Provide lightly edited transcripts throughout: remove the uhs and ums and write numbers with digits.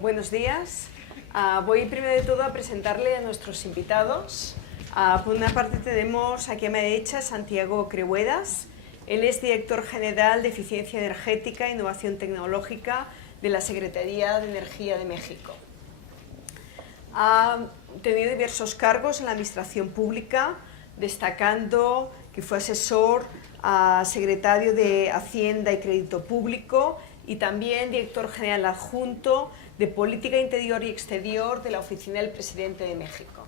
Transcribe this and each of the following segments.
Buenos días. Voy primero de todo a presentarle a nuestros invitados. Por una parte tenemos aquí a mi derecha Santiago Crehuedas. Él es director general de Eficiencia Energética e Innovación Tecnológica de la Secretaría de Energía de México. Ha tenido diversos cargos en la administración pública, destacando que fue asesor secretario de Hacienda y Crédito Público y también director general adjunto de Política Interior y Exterior de la Oficina del Presidente de México.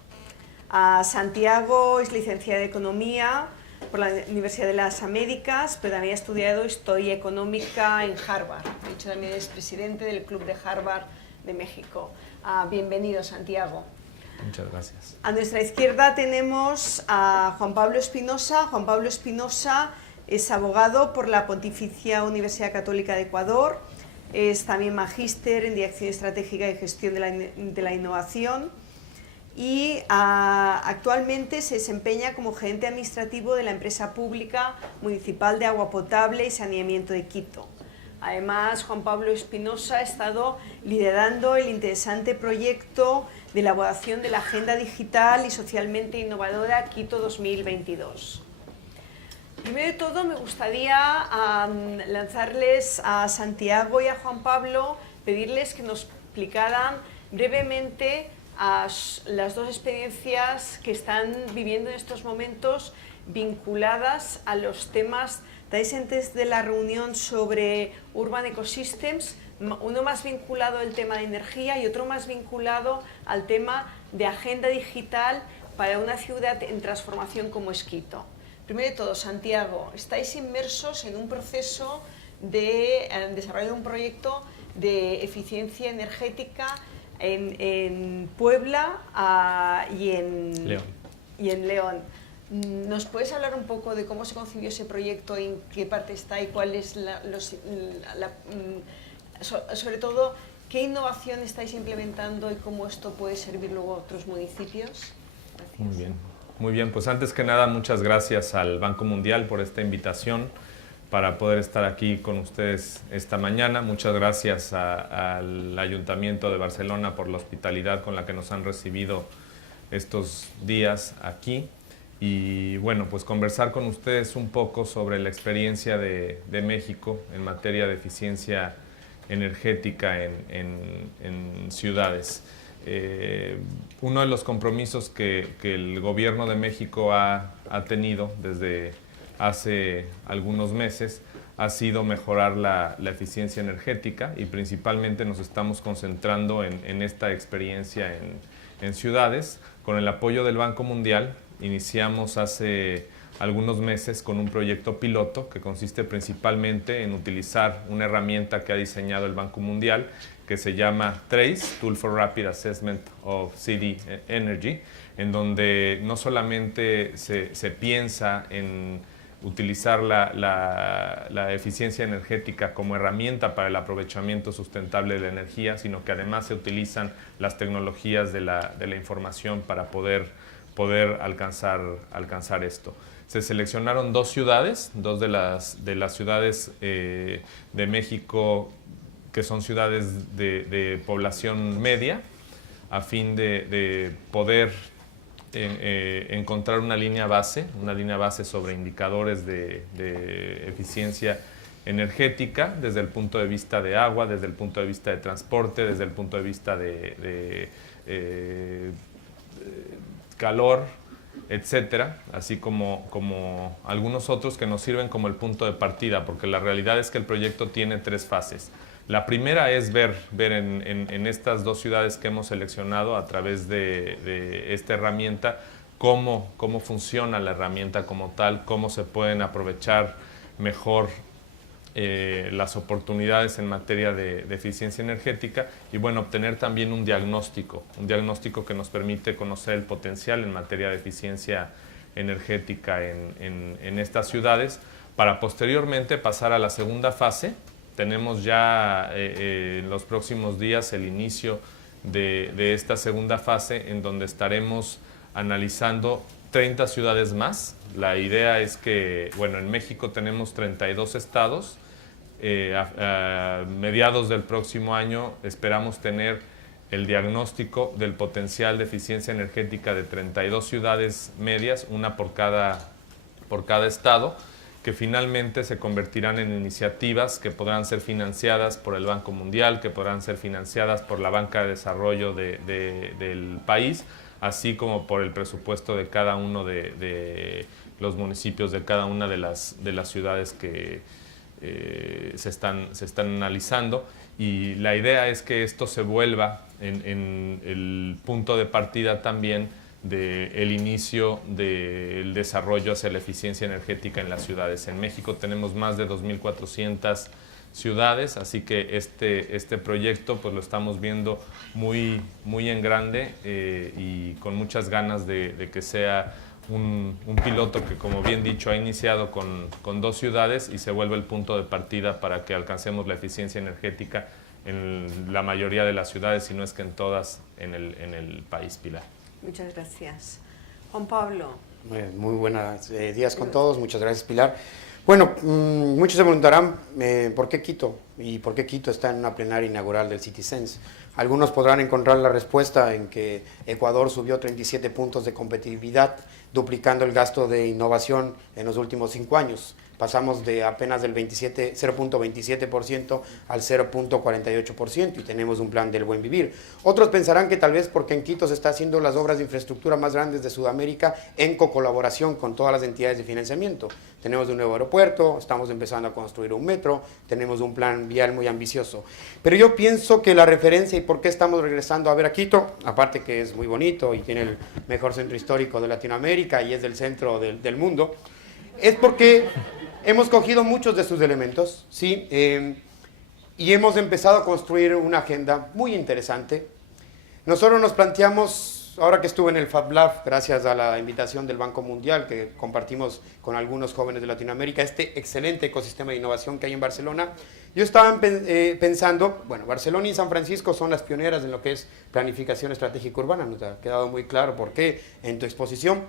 Santiago es licenciado en Economía por la Universidad de las Américas, pero también ha estudiado Historia Económica en Harvard. De hecho, también es presidente del Club de Harvard de México. Bienvenido, Santiago. Muchas gracias. A nuestra izquierda tenemos a Juan Pablo Espinosa. Juan Pablo Espinosa es abogado por la Pontificia Universidad Católica de Ecuador. Es también magíster en Dirección Estratégica y Gestión de la Innovación. Y actualmente se desempeña como gerente administrativo de la empresa pública municipal de agua potable y saneamiento de Quito. Además, Juan Pablo Espinosa ha estado liderando el interesante proyecto de elaboración de la Agenda Digital y Socialmente Innovadora Quito 2022. Primero de todo, me gustaría lanzarles a Santiago y a Juan Pablo, pedirles que nos explicaran brevemente las dos experiencias que están viviendo en estos momentos vinculadas a los temas. Estáis antes de la reunión sobre Urban Ecosystems, uno más vinculado al tema de energía y otro más vinculado al tema de agenda digital para una ciudad en transformación como es Quito. Primero de todo, Santiago, estáis inmersos en un proceso de desarrollo de un proyecto de eficiencia energética en Puebla y en León. ¿Nos puedes hablar un poco de cómo se concibió ese proyecto, en qué parte está y cuál es sobre todo, qué innovación estáis implementando y cómo esto puede servir luego a otros municipios? Gracias. Muy bien, pues antes que nada muchas gracias al Banco Mundial por esta invitación para poder estar aquí con ustedes esta mañana. Muchas gracias al Ayuntamiento de Barcelona por la hospitalidad con la que nos han recibido estos días aquí. Y bueno, pues conversar con ustedes un poco sobre la experiencia de México en materia de eficiencia energética en ciudades. Uno de los compromisos que el gobierno de México ha tenido desde hace algunos meses ha sido mejorar la eficiencia energética y principalmente nos estamos concentrando en esta experiencia en ciudades. Con el apoyo del Banco Mundial iniciamos hace algunos meses con un proyecto piloto que consiste principalmente en utilizar una herramienta que ha diseñado el Banco Mundial que se llama TRACE, Tool for Rapid Assessment of City Energy, en donde no solamente se piensa en utilizar la eficiencia energética como herramienta para el aprovechamiento sustentable de la energía, sino que además se utilizan las tecnologías de la información para poder alcanzar esto. Se seleccionaron dos ciudades, dos de las ciudades de México que son ciudades de población media, a fin de poder encontrar una línea base sobre indicadores de eficiencia energética desde el punto de vista de agua, desde el punto de vista de transporte, desde el punto de vista de calor, etcétera, así como algunos otros que nos sirven como el punto de partida, porque la realidad es que el proyecto tiene tres fases. La primera es ver en estas dos ciudades que hemos seleccionado a través de esta herramienta cómo funciona la herramienta como tal, cómo se pueden aprovechar mejor las oportunidades en materia de eficiencia energética y bueno, obtener también un diagnóstico que nos permite conocer el potencial en materia de eficiencia energética en estas ciudades para posteriormente pasar a la segunda fase. Tenemos ya en los próximos días el inicio de esta segunda fase en donde estaremos analizando 30 ciudades más. La idea es que, bueno, en México tenemos 32 estados, a mediados del próximo año esperamos tener el diagnóstico del potencial de eficiencia energética de 32 ciudades medias, una por cada estado, que finalmente se convertirán en iniciativas que podrán ser financiadas por el Banco Mundial, que podrán ser financiadas por la Banca de Desarrollo del país, así como por el presupuesto de cada uno de los municipios de cada una de las ciudades que se están analizando. Y la idea es que esto se vuelva en el punto de partida también del inicio del desarrollo hacia la eficiencia energética en las ciudades. En México tenemos más de 2.400 ciudades, así que este proyecto pues lo estamos viendo muy en grande y con muchas ganas de que sea un piloto que, como bien dicho, ha iniciado con 2 ciudades y se vuelve el punto de partida para que alcancemos la eficiencia energética en la mayoría de las ciudades, si no es que en todas en el país, Pilar. Muchas gracias. Juan Pablo. Muy buenos días con todos, muchas gracias, Pilar. Bueno, muchos se preguntarán por qué Quito y por qué Quito está en una plenaria inaugural del Citizense. Algunos podrán encontrar la respuesta en que Ecuador subió 37 puntos de competitividad, duplicando el gasto de innovación en los últimos 5 años. Pasamos de apenas del 0.27% al 0.48% y tenemos un plan del buen vivir. Otros pensarán que tal vez porque en Quito se está haciendo las obras de infraestructura más grandes de Sudamérica en colaboración con todas las entidades de financiamiento. Tenemos un nuevo aeropuerto, estamos empezando a construir un metro, tenemos un plan vial muy ambicioso. Pero yo pienso que la referencia y por qué estamos regresando a ver a Quito, aparte que es muy bonito y tiene el mejor centro histórico de Latinoamérica y es del centro del mundo, es porque hemos cogido muchos de sus elementos, ¿sí? Y hemos empezado a construir una agenda muy interesante. Nosotros nos planteamos, ahora que estuve en el Fab Lab, gracias a la invitación del Banco Mundial, que compartimos con algunos jóvenes de Latinoamérica, este excelente ecosistema de innovación que hay en Barcelona, yo estaba pensando, bueno, Barcelona y San Francisco son las pioneras en lo que es planificación estratégica urbana, nos ha quedado muy claro por qué en tu exposición.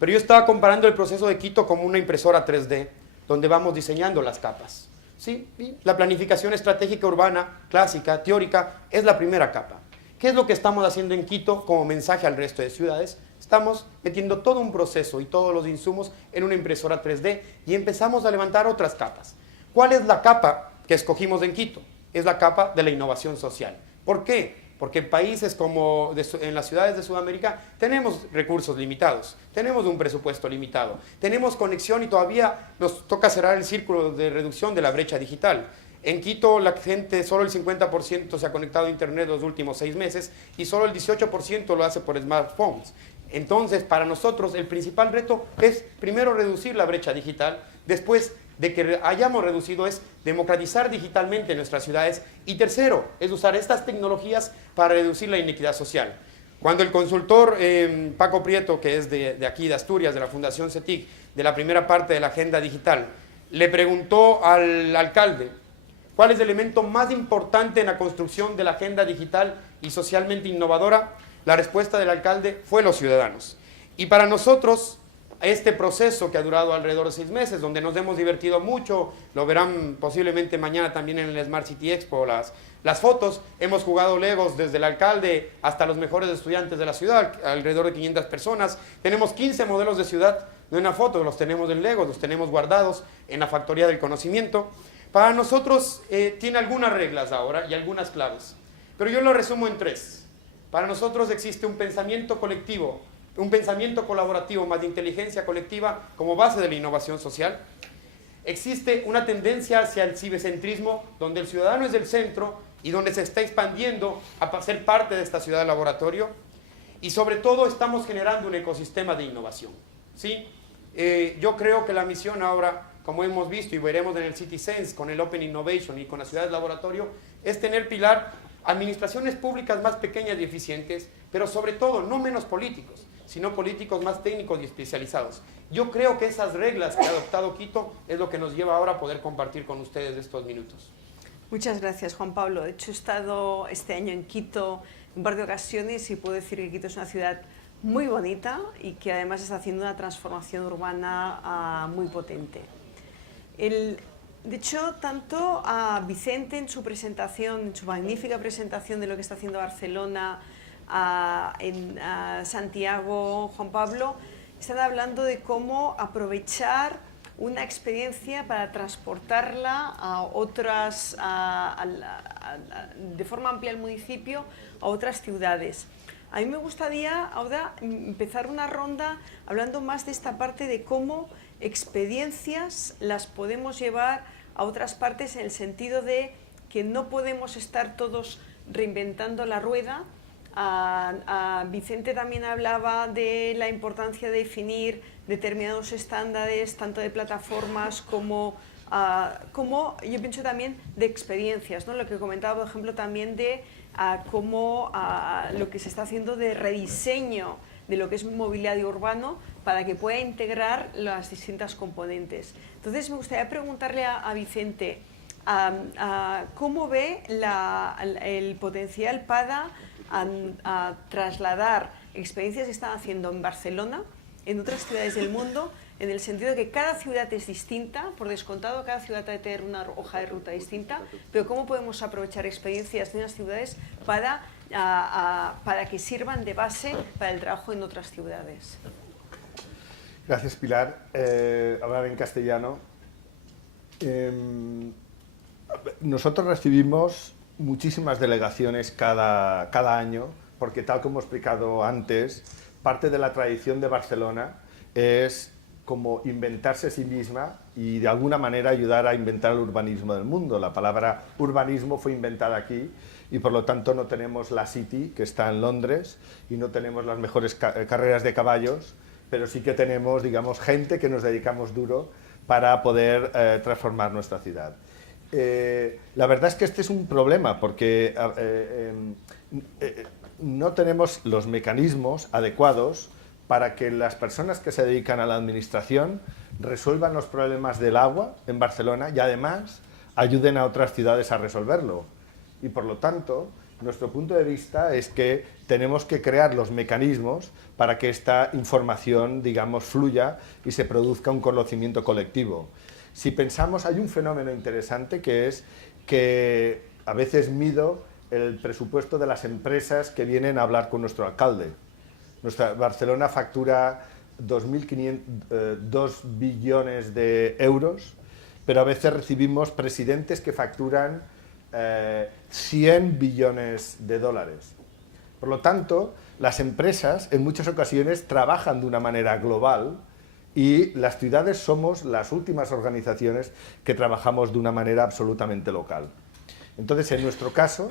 Pero yo estaba comparando el proceso de Quito como una impresora 3D, donde vamos diseñando las capas. ¿Sí? Y la planificación estratégica urbana, clásica, teórica, es la primera capa. ¿Qué es lo que estamos haciendo en Quito como mensaje al resto de ciudades? Estamos metiendo todo un proceso y todos los insumos en una impresora 3D y empezamos a levantar otras capas. ¿Cuál es la capa que escogimos en Quito? Es la capa de la innovación social. ¿Por qué? Porque en países como en las ciudades de Sudamérica tenemos recursos limitados, tenemos un presupuesto limitado, tenemos conexión y todavía nos toca cerrar el círculo de reducción de la brecha digital. En Quito la gente, solo el 50% se ha conectado a internet los últimos 6 meses y solo el 18% lo hace por smartphones. Entonces, para nosotros el principal reto es primero reducir la brecha digital, después de que hayamos reducido es democratizar digitalmente nuestras ciudades y tercero es usar estas tecnologías para reducir la inequidad social. Cuando el consultor Paco Prieto, que es de aquí de Asturias, de la Fundación CETIC, de la primera parte de la agenda digital, le preguntó al alcalde cuál es el elemento más importante en la construcción de la agenda digital y socialmente innovadora, la respuesta del alcalde fue los ciudadanos. Y para nosotros, este proceso que ha durado alrededor de 6 meses, donde nos hemos divertido mucho, lo verán posiblemente mañana también en el Smart City Expo, las fotos, hemos jugado Legos desde el alcalde hasta los mejores estudiantes de la ciudad, alrededor de 500 personas, tenemos 15 modelos de ciudad, no en una foto, los tenemos en Legos, los tenemos guardados en la factoría del conocimiento. Para nosotros tiene algunas reglas ahora y algunas claves, pero yo lo resumo en 3. Para nosotros existe un pensamiento colectivo, un pensamiento colaborativo más de inteligencia colectiva como base de la innovación social. Existe una tendencia hacia el cibecentrismo, donde el ciudadano es el centro y donde se está expandiendo a ser parte de esta ciudad laboratorio. Y sobre todo estamos generando un ecosistema de innovación, ¿sí? Yo creo que la misión ahora, como hemos visto y veremos en el Citizense con el Open Innovation y con las ciudades laboratorio, es tener, Pilar, administraciones públicas más pequeñas y eficientes, pero sobre todo no menos políticos, sino políticos más técnicos y especializados. Yo creo que esas reglas que ha adoptado Quito es lo que nos lleva ahora a poder compartir con ustedes estos minutos. Muchas gracias, Juan Pablo. De hecho, he estado este año en Quito en un par de ocasiones y puedo decir que Quito es una ciudad muy bonita y que además está haciendo una transformación urbana muy potente. De hecho, tanto a Vicente en su presentación, en su magnífica presentación de lo que está haciendo Barcelona, a Santiago, Juan Pablo, están hablando de cómo aprovechar una experiencia para transportarla a otras, de forma amplia al municipio, a otras ciudades. A mí me gustaría ahora empezar una ronda hablando más de esta parte de cómo experiencias las podemos llevar a otras partes, en el sentido de que no podemos estar todos reinventando la rueda. Vicente también hablaba de la importancia de definir determinados estándares, tanto de plataformas como yo pienso también de experiencias, ¿no? Lo que comentaba, por ejemplo, también de cómo lo que se está haciendo de rediseño de lo que es mobiliario urbano para que pueda integrar las distintas componentes. Entonces me gustaría preguntarle a Vicente cómo ve el potencial para trasladar experiencias que están haciendo en Barcelona, en otras ciudades del mundo, en el sentido de que cada ciudad es distinta, por descontado, cada ciudad debe tener una hoja de ruta distinta, pero cómo podemos aprovechar experiencias de unas ciudades para que sirvan de base para el trabajo en otras ciudades. Gracias, Pilar. Hablar en castellano. Nosotros recibimos muchísimas delegaciones cada año, porque tal como he explicado antes, parte de la tradición de Barcelona es como inventarse a sí misma y de alguna manera ayudar a inventar el urbanismo del mundo. La palabra urbanismo fue inventada aquí y por lo tanto no tenemos la City, que está en Londres, y no tenemos las mejores carreras de caballos, pero sí que tenemos, digamos, gente que nos dedicamos duro para poder transformar nuestra ciudad. La verdad es que este es un problema porque no tenemos los mecanismos adecuados para que las personas que se dedican a la administración resuelvan los problemas del agua en Barcelona y además ayuden a otras ciudades a resolverlo. Y por lo tanto, nuestro punto de vista es que tenemos que crear los mecanismos para que esta información, digamos, fluya y se produzca un conocimiento colectivo. Si pensamos, hay un fenómeno interesante que es que a veces mido el presupuesto de las empresas que vienen a hablar con nuestro alcalde. Nuestra Barcelona factura 2 billones de euros, pero a veces recibimos presidentes que facturan 100 billones de dólares. Por lo tanto, las empresas en muchas ocasiones trabajan de una manera global y las ciudades somos las últimas organizaciones que trabajamos de una manera absolutamente local. Entonces, en nuestro caso,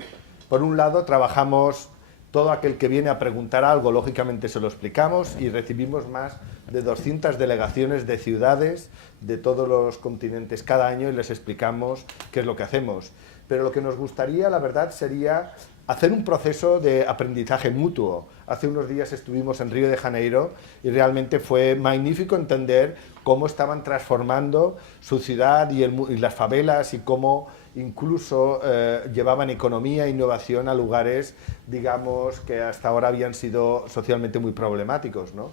por un lado, trabajamos todo aquel que viene a preguntar algo, lógicamente se lo explicamos y recibimos más de 200 delegaciones de ciudades de todos los continentes cada año y les explicamos qué es lo que hacemos. Pero lo que nos gustaría, la verdad, sería hacer un proceso de aprendizaje mutuo. Hace unos días estuvimos en Río de Janeiro y realmente fue magnífico entender cómo estaban transformando su ciudad y las favelas y cómo incluso llevaban economía e innovación a lugares, digamos, que hasta ahora habían sido socialmente muy problemáticos, ¿no?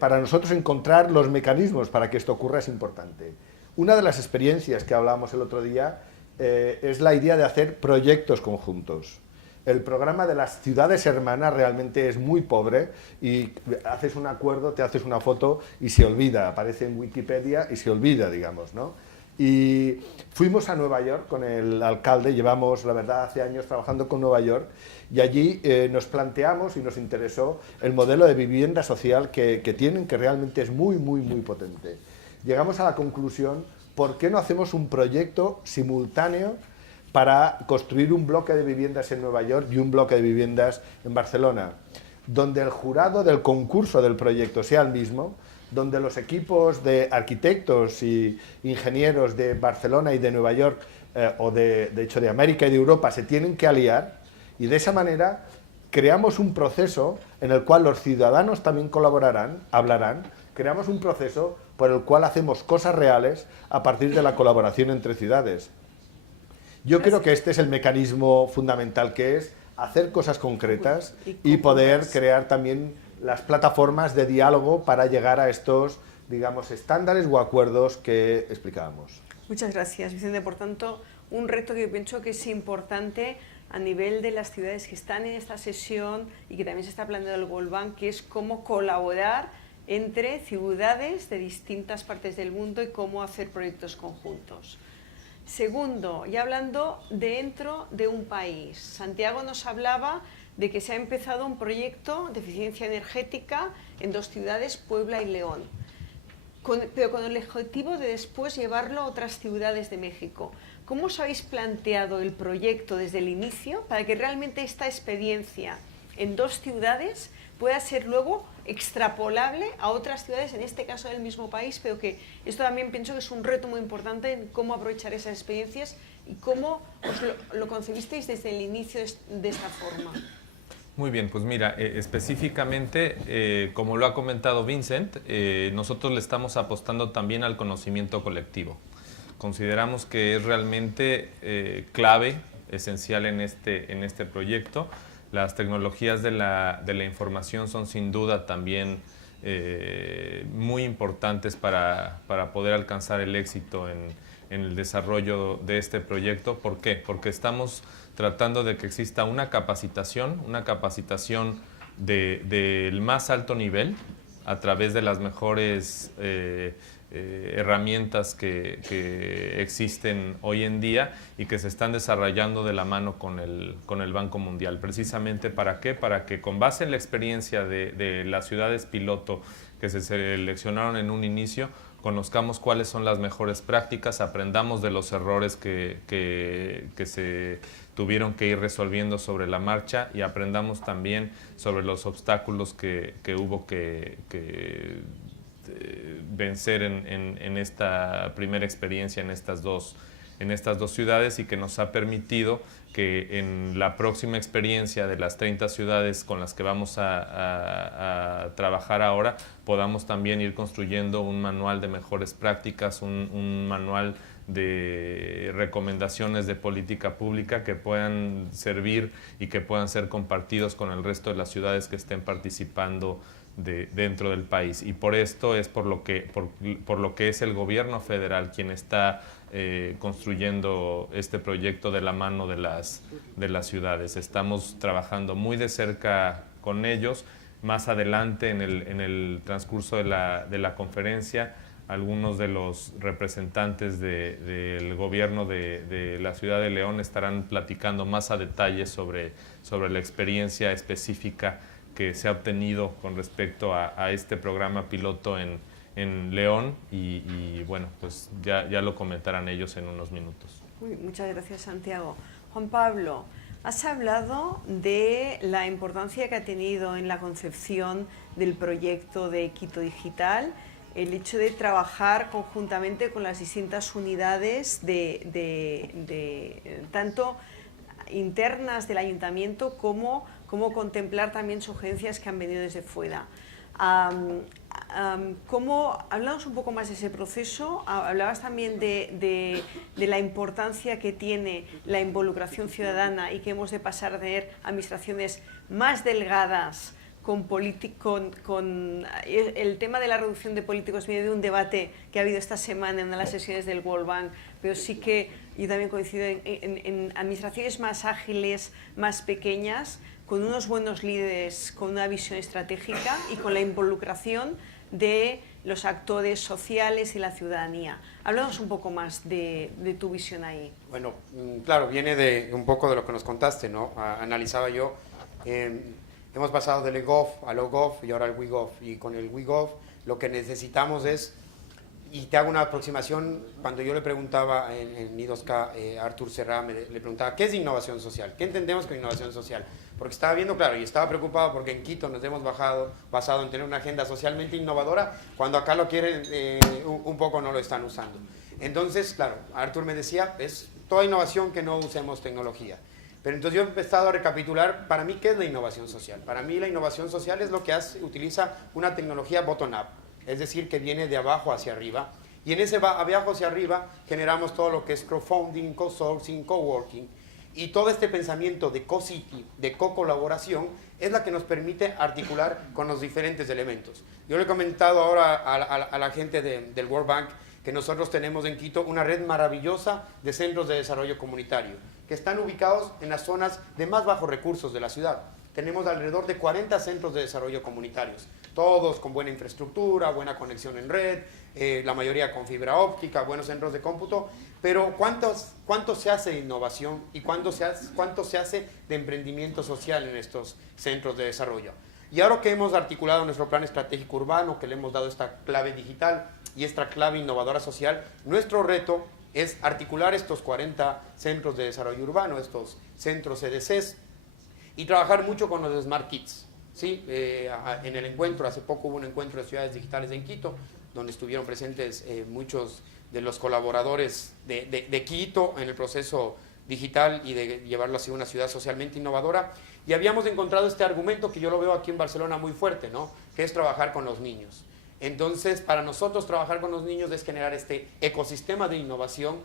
Para nosotros encontrar los mecanismos para que esto ocurra es importante. Una de las experiencias que hablábamos el otro día es la idea de hacer proyectos conjuntos. El programa de las ciudades hermanas realmente es muy pobre y haces un acuerdo, te haces una foto y se olvida, aparece en Wikipedia y se olvida, digamos, ¿no? Y fuimos a Nueva York con el alcalde, llevamos, la verdad, hace años trabajando con Nueva York y allí nos planteamos y nos interesó el modelo de vivienda social que tienen, que realmente es muy, muy, muy potente. Llegamos a la conclusión, ¿por qué no hacemos un proyecto simultáneo para construir un bloque de viviendas en Nueva York y un bloque de viviendas en Barcelona? Donde el jurado del concurso del proyecto sea el mismo, donde los equipos de arquitectos y ingenieros de Barcelona y de Nueva York, o de hecho de América y de Europa, se tienen que aliar, y de esa manera creamos un proceso en el cual los ciudadanos también colaborarán, hablarán, creamos un proceso por el cual hacemos cosas reales a partir de la colaboración entre ciudades. Yo creo que este es el mecanismo fundamental, que es hacer cosas concretas y poder crear también las plataformas de diálogo para llegar a estos, digamos, estándares o acuerdos que explicábamos. Muchas gracias, Vicente. Por tanto, un reto que yo pienso que es importante a nivel de las ciudades que están en esta sesión y que también se está planteando el World Bank, que es cómo colaborar entre ciudades de distintas partes del mundo y cómo hacer proyectos conjuntos. Segundo, ya hablando dentro de un país, Santiago nos hablaba de que se ha empezado un proyecto de eficiencia energética en 2 ciudades, Puebla y León, pero con el objetivo de después llevarlo a otras ciudades de México. ¿Cómo os habéis planteado el proyecto desde el inicio para que realmente esta experiencia en 2 ciudades pueda ser luego extrapolable a otras ciudades, en este caso del mismo país, pero que esto también pienso que es un reto muy importante en cómo aprovechar esas experiencias y cómo os lo concebisteis desde el inicio de esta forma? Muy bien, pues mira, específicamente, como lo ha comentado Vincent, nosotros le estamos apostando también al conocimiento colectivo. Consideramos que es realmente clave, esencial en este proyecto. Las tecnologías de la información son sin duda también muy importantes para poder alcanzar el éxito en el desarrollo de este proyecto. ¿Por qué? Porque estamos tratando de que exista una capacitación del más alto nivel a través de las mejores herramientas que existen hoy en día y que se están desarrollando de la mano con el Banco Mundial. Precisamente, ¿para qué? Para que con base en la experiencia de las ciudades piloto que se seleccionaron en un inicio, conozcamos cuáles son las mejores prácticas, aprendamos de los errores que se tuvieron que ir resolviendo sobre la marcha y aprendamos también sobre los obstáculos que hubo que vencer en esta primera experiencia en estas dos ciudades, y que nos ha permitido que en la próxima experiencia de las 30 ciudades con las que vamos a trabajar ahora podamos también ir construyendo un manual de mejores prácticas, un manual de recomendaciones de política pública que puedan servir y que puedan ser compartidos con el resto de las ciudades que estén participando dentro del país. Y por esto es por lo que es el gobierno federal quien está construyendo este proyecto de la mano de las ciudades. Estamos trabajando muy de cerca con ellos. Más adelante en el transcurso de la conferencia, algunos de los representantes del gobierno de la ciudad de León estarán platicando más a detalle sobre la experiencia específica que se ha obtenido con respecto a este programa piloto en León y bueno, pues ya lo comentarán ellos en unos minutos. Muchas gracias, Santiago. Juan Pablo, has hablado de la importancia que ha tenido en la concepción del proyecto de Quito Digital el hecho de trabajar conjuntamente con las distintas unidades tanto internas del ayuntamiento como contemplar también sugerencias que han venido desde fuera. Hablamos un poco más de ese proceso, hablabas también de la importancia que tiene la involucración ciudadana y que hemos de pasar de tener administraciones más delgadas con el tema de la reducción de políticos viene de un debate que ha habido esta semana en una de las sesiones del World Bank, pero sí que yo también coincido en administraciones más ágiles, más pequeñas, con unos buenos líderes, con una visión estratégica y con la involucración de los actores sociales y la ciudadanía. Háblanos un poco más de tu visión ahí. Bueno, claro, viene de un poco de lo que nos contaste, ¿no? Analizaba yo, hemos pasado del eGov al OGov y ahora al WeGov, y con el WeGov lo que necesitamos es, y te hago una aproximación, cuando yo le preguntaba en I2K, Artur Serra le preguntaba, ¿qué es innovación social? ¿Qué entendemos con innovación social? Porque estaba viendo, claro, y estaba preocupado porque en Quito nos hemos basado en tener una agenda socialmente innovadora, cuando acá lo quieren, un poco no lo están usando. Entonces, claro, Artur me decía, es toda innovación que no usemos tecnología. Pero entonces yo he empezado a recapitular, para mí, ¿qué es la innovación social? Para mí la innovación social es lo que utiliza una tecnología bottom-up, es decir, que viene de abajo hacia arriba. Y en ese abajo hacia arriba generamos todo lo que es crowdfunding, co-sourcing, co-working. Y todo este pensamiento de co-city, de co-colaboración, es la que nos permite articular con los diferentes elementos. Yo le he comentado ahora a la gente del World Bank que nosotros tenemos en Quito una red maravillosa de centros de desarrollo comunitario, que están ubicados en las zonas de más bajos recursos de la ciudad. Tenemos alrededor de 40 centros de desarrollo comunitarios, todos con buena infraestructura, buena conexión en red, la mayoría con fibra óptica, buenos centros de cómputo, pero ¿cuánto se hace de innovación y cuánto se hace de emprendimiento social en estos centros de desarrollo? Y ahora que hemos articulado nuestro plan estratégico urbano, que le hemos dado esta clave digital y esta clave innovadora social, nuestro reto es articular estos 40 centros de desarrollo urbano, estos centros CDCs, y trabajar mucho con los Smart Kids. ¿Sí? En el encuentro, hace poco hubo un encuentro de ciudades digitales en Quito, donde estuvieron presentes muchos de los colaboradores de Quito en el proceso digital y de llevarlo hacia una ciudad socialmente innovadora. Y habíamos encontrado este argumento que yo lo veo aquí en Barcelona muy fuerte, ¿no? Que es trabajar con los niños. Entonces, para nosotros trabajar con los niños es generar este ecosistema de innovación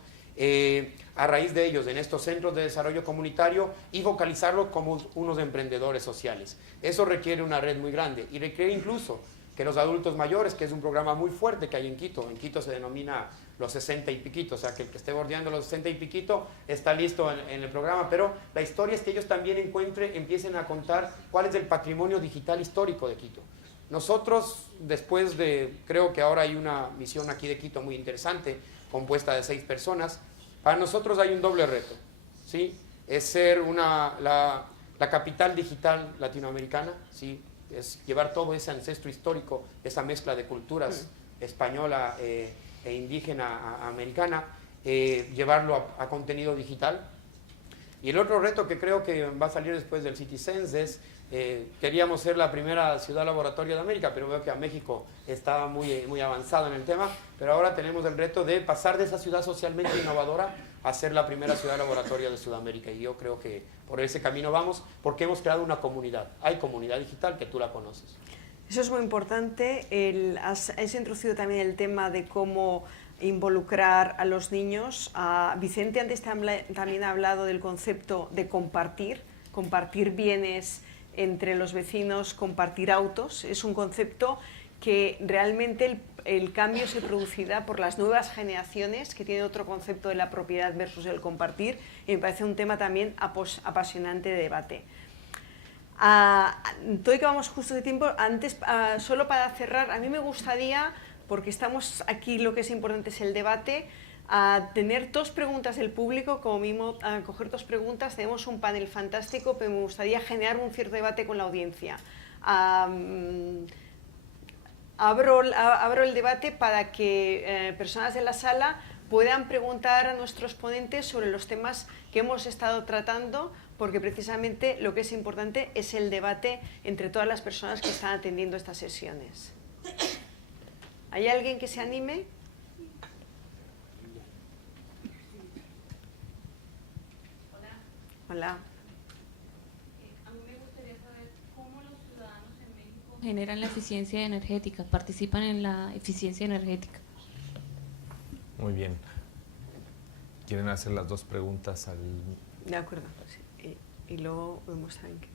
a raíz de ellos en estos centros de desarrollo comunitario y vocalizarlo como unos emprendedores sociales. Eso requiere una red muy grande y requiere incluso que los adultos mayores, que es un programa muy fuerte que hay en Quito se denomina los 60 y piquito, o sea que el que esté bordeando los 60 y piquito está listo en el programa, pero la historia es que ellos también empiecen a contar cuál es el patrimonio digital histórico de Quito. Nosotros, después creo que ahora hay una misión aquí de Quito muy interesante, compuesta de 6 personas, para nosotros hay un doble reto, ¿sí? Es ser la capital digital latinoamericana, ¿sí? Es llevar todo ese ancestro histórico, esa mezcla de culturas española e indígena americana, llevarlo a contenido digital. Y el otro reto que creo que va a salir después del CitySense es, queríamos ser la primera ciudad laboratorio de América, pero veo que a México estaba muy avanzado en el tema, pero ahora tenemos el reto de pasar de esa ciudad socialmente innovadora a ser la primera ciudad laboratorio de Sudamérica, y yo creo que por ese camino vamos, porque hemos creado una comunidad. Hay comunidad digital, que tú la conoces. Eso es muy importante. Has introducido también el tema de cómo involucrar a los niños. Vicente antes también ha hablado del concepto de compartir bienes entre los vecinos, compartir autos. Es un concepto que realmente el cambio se producirá por las nuevas generaciones, que tienen otro concepto de la propiedad versus el compartir, y me parece un tema también apasionante de debate. Estoy que vamos justo de tiempo. Antes, solo para cerrar, a mí me gustaría, porque estamos aquí, lo que es importante es el debate, tener 2 preguntas del público, como mínimo coger 2 preguntas. Tenemos un panel fantástico, pero me gustaría generar un cierto debate con la audiencia. Abro el debate para que personas de la sala puedan preguntar a nuestros ponentes sobre los temas que hemos estado tratando, porque precisamente lo que es importante es el debate entre todas las personas que están atendiendo estas sesiones. ¿Hay alguien que se anime? Hola. A mí me gustaría saber cómo los ciudadanos en México generan la eficiencia energética, participan en la eficiencia energética. Muy bien. ¿Quieren hacer las 2 preguntas al...? De acuerdo. Sí. Y luego vemos a qué.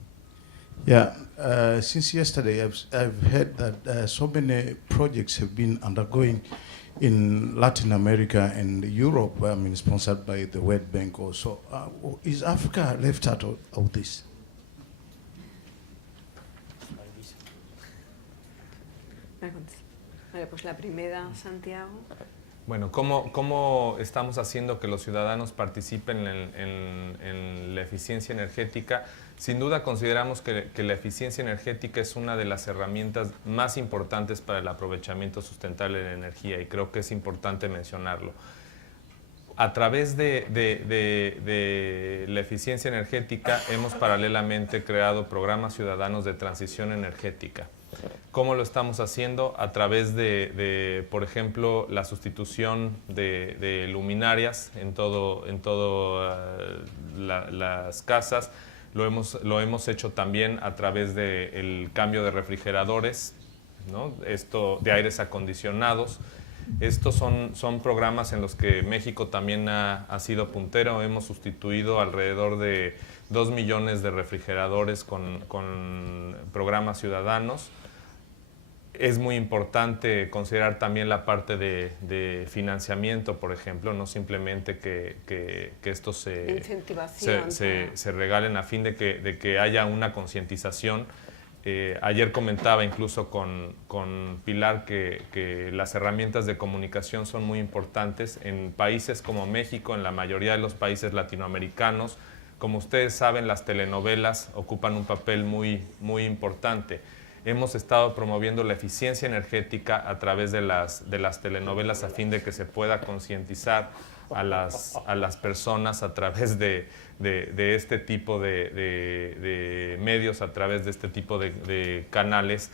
Yeah, since yesterday I've heard that so many projects have been undergoing in Latin America and Europe, sponsored by the World Bank also. Is Africa left out of this? Vale, pues la primera, Santiago. Bueno, ¿cómo estamos haciendo que los ciudadanos participen en la eficiencia energética? Sin duda consideramos que la eficiencia energética es una de las herramientas más importantes para el aprovechamiento sustentable de la energía, y creo que es importante mencionarlo. A través de la eficiencia energética hemos paralelamente creado programas ciudadanos de transición energética. ¿Cómo lo estamos haciendo? A través por ejemplo, la sustitución de luminarias en las casas. Lo hemos hecho también a través del cambio de refrigeradores, ¿no? De aires acondicionados. Estos son programas en los que México también ha sido puntero. Hemos sustituido alrededor de 2 millones de refrigeradores con programas ciudadanos. Es muy importante considerar también la parte de financiamiento, por ejemplo, no simplemente que estos se regalen a fin de que haya una concientización. Ayer comentaba incluso con Pilar que las herramientas de comunicación son muy importantes en países como México, en la mayoría de los países latinoamericanos. Como ustedes saben, las telenovelas ocupan un papel muy, muy importante. Hemos estado promoviendo la eficiencia energética a través de las telenovelas a fin de que se pueda concientizar a las personas a través de este tipo de medios, a través de este tipo de canales,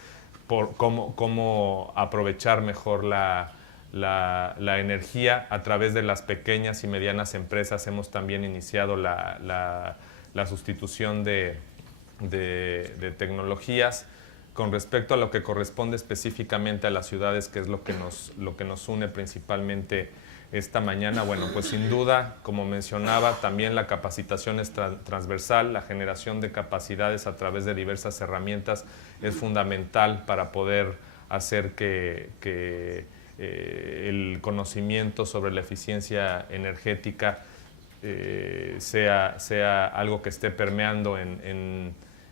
por cómo aprovechar mejor la energía a través de las pequeñas y medianas empresas. Hemos también iniciado la sustitución de tecnologías. Con respecto a lo que corresponde específicamente a las ciudades, que es lo que nos une principalmente esta mañana, bueno, pues sin duda, como mencionaba, también la capacitación es transversal, la generación de capacidades a través de diversas herramientas es fundamental para poder hacer que el conocimiento sobre la eficiencia energética sea algo que esté permeando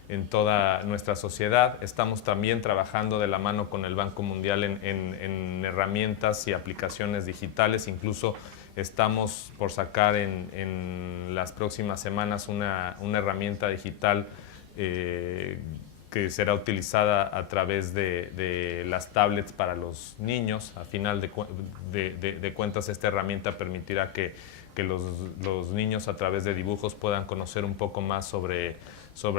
en toda nuestra sociedad. Estamos también trabajando de la mano con el Banco Mundial en herramientas y aplicaciones digitales. Incluso estamos por sacar en las próximas semanas una herramienta digital que será utilizada a través de las tablets para los niños. A final de cuentas, esta herramienta permitirá que los niños a través de dibujos puedan conocer un poco más sobre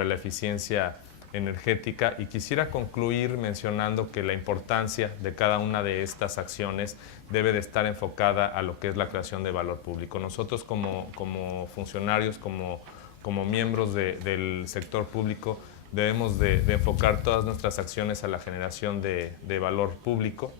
la eficiencia energética. Y quisiera concluir mencionando que la importancia de cada una de estas acciones debe de estar enfocada a lo que es la creación de valor público. Nosotros como funcionarios, como miembros del sector público, debemos de enfocar todas nuestras acciones a la generación de valor público,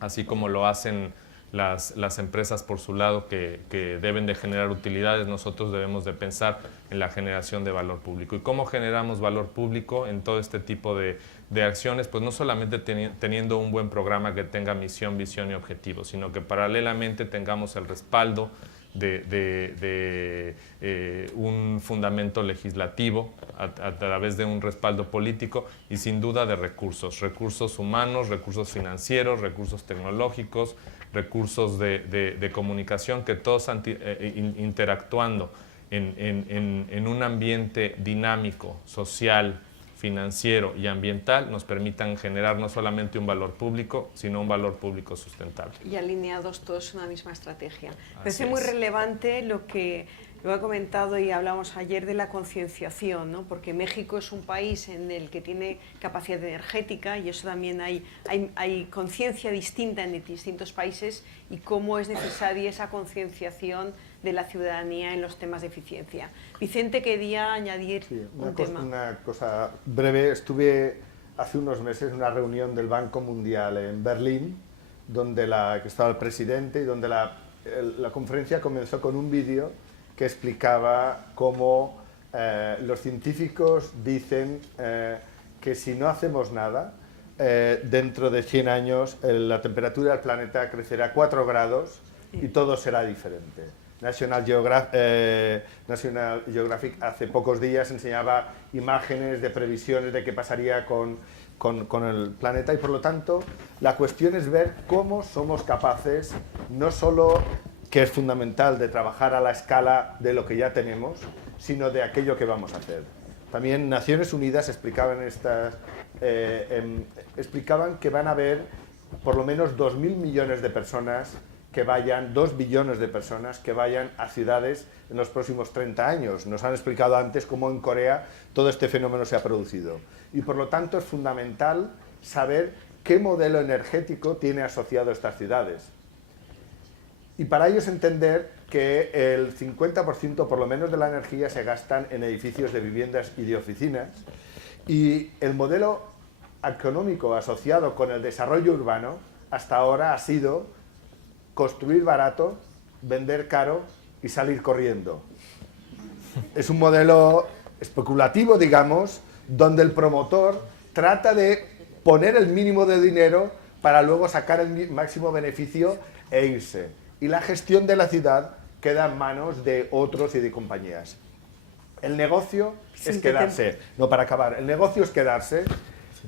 así como lo hacen las empresas por su lado que deben de generar utilidades. Nosotros debemos de pensar en la generación de valor público. ¿Y cómo generamos valor público en todo este tipo de acciones? Pues no solamente teniendo un buen programa que tenga misión, visión y objetivo, sino que paralelamente tengamos el respaldo de un fundamento legislativo a través de un respaldo político y sin duda de recursos humanos, recursos financieros, recursos tecnológicos, recursos de comunicación, que todos interactuando en un ambiente dinámico, social, financiero y ambiental nos permitan generar no solamente un valor público, sino un valor público sustentable. Y alineados todos en una misma estrategia. Parece muy relevante lo que ha comentado y hablamos ayer de la concienciación, ¿no? Porque México es un país en el que tiene capacidad energética y eso también hay conciencia distinta en distintos países y cómo es necesaria esa concienciación de la ciudadanía en los temas de eficiencia. Vicente quería añadir un tema. Una cosa breve. Estuve hace unos meses en una reunión del Banco Mundial en Berlín, donde que estaba el presidente y donde la conferencia comenzó con un vídeo que explicaba cómo los científicos dicen que si no hacemos nada, dentro de 100 años la temperatura del planeta crecerá 4 grados y todo será diferente. National Geographic hace pocos días enseñaba imágenes de previsiones de qué pasaría con el planeta y por lo tanto la cuestión es ver cómo somos capaces, no solo, que es fundamental, de trabajar a la escala de lo que ya tenemos, sino de aquello que vamos a hacer. También Naciones Unidas explicaban que van a haber por lo menos 2.000 millones de personas que vayan, 2 billones de personas que vayan a ciudades en los próximos 30 años. Nos han explicado antes cómo en Corea todo este fenómeno se ha producido. Y por lo tanto es fundamental saber qué modelo energético tiene asociado estas ciudades. Y para ello es entender que el 50% por lo menos de la energía se gastan en edificios de viviendas y de oficinas. Y el modelo económico asociado con el desarrollo urbano hasta ahora ha sido construir barato, vender caro y salir corriendo. Es un modelo especulativo, digamos, donde el promotor trata de poner el mínimo de dinero para luego sacar el máximo beneficio e irse. Y la gestión de la ciudad queda en manos de otros y de compañías. El negocio es quedarse. No, para acabar, el negocio es quedarse.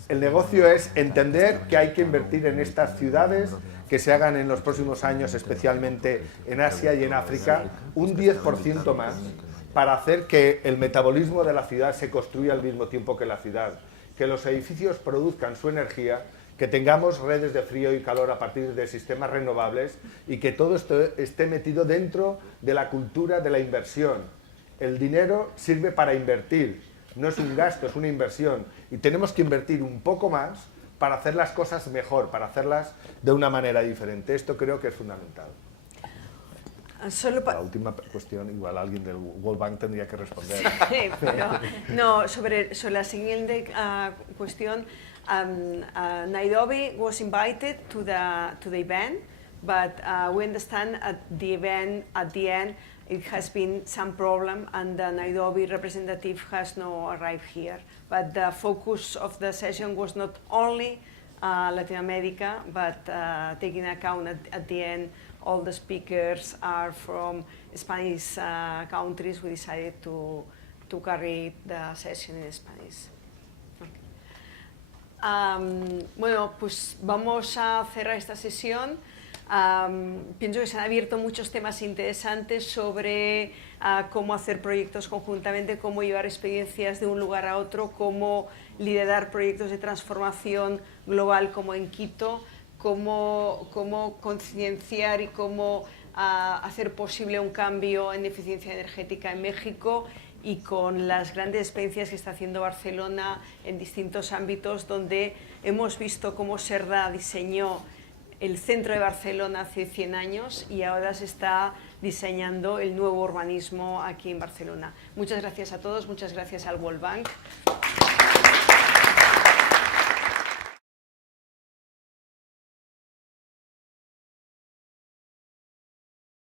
El negocio es entender que hay que invertir en estas ciudades, que se hagan en los próximos años, especialmente en Asia y en África, un 10% más, para hacer que el metabolismo de la ciudad se construya al mismo tiempo que la ciudad, que los edificios produzcan su energía, que tengamos redes de frío y calor a partir de sistemas renovables y que todo esto esté metido dentro de la cultura de la inversión. El dinero sirve para invertir, no es un gasto, es una inversión, y tenemos que invertir un poco más para hacer las cosas mejor, para hacerlas de una manera diferente. Esto creo que es fundamental. La última cuestión, igual alguien del World Bank tendría que responder. Sí, pero, no, sobre la siguiente cuestión, Nairobi was invited to the event, but we understand at the end it has been some problem and the Nairobi representative has not arrived here. But the focus of the session was not only Latin America, but taking account at the end all the speakers are from Spanish countries. We decided to carry the session in Spanish. Okay. Bueno, pues vamos a cerrar esta sesión. Pienso que se han abierto muchos temas interesantes sobre cómo hacer proyectos conjuntamente, cómo llevar experiencias de un lugar a otro, cómo liderar proyectos de transformación global como en Quito, cómo concienciar y cómo hacer posible un cambio en eficiencia energética en México, y con las grandes experiencias que está haciendo Barcelona en distintos ámbitos, donde hemos visto cómo Cerdà diseñó el centro de Barcelona hace 100 años y ahora se está diseñando el nuevo urbanismo aquí en Barcelona. Muchas gracias a todos, muchas gracias al World Bank.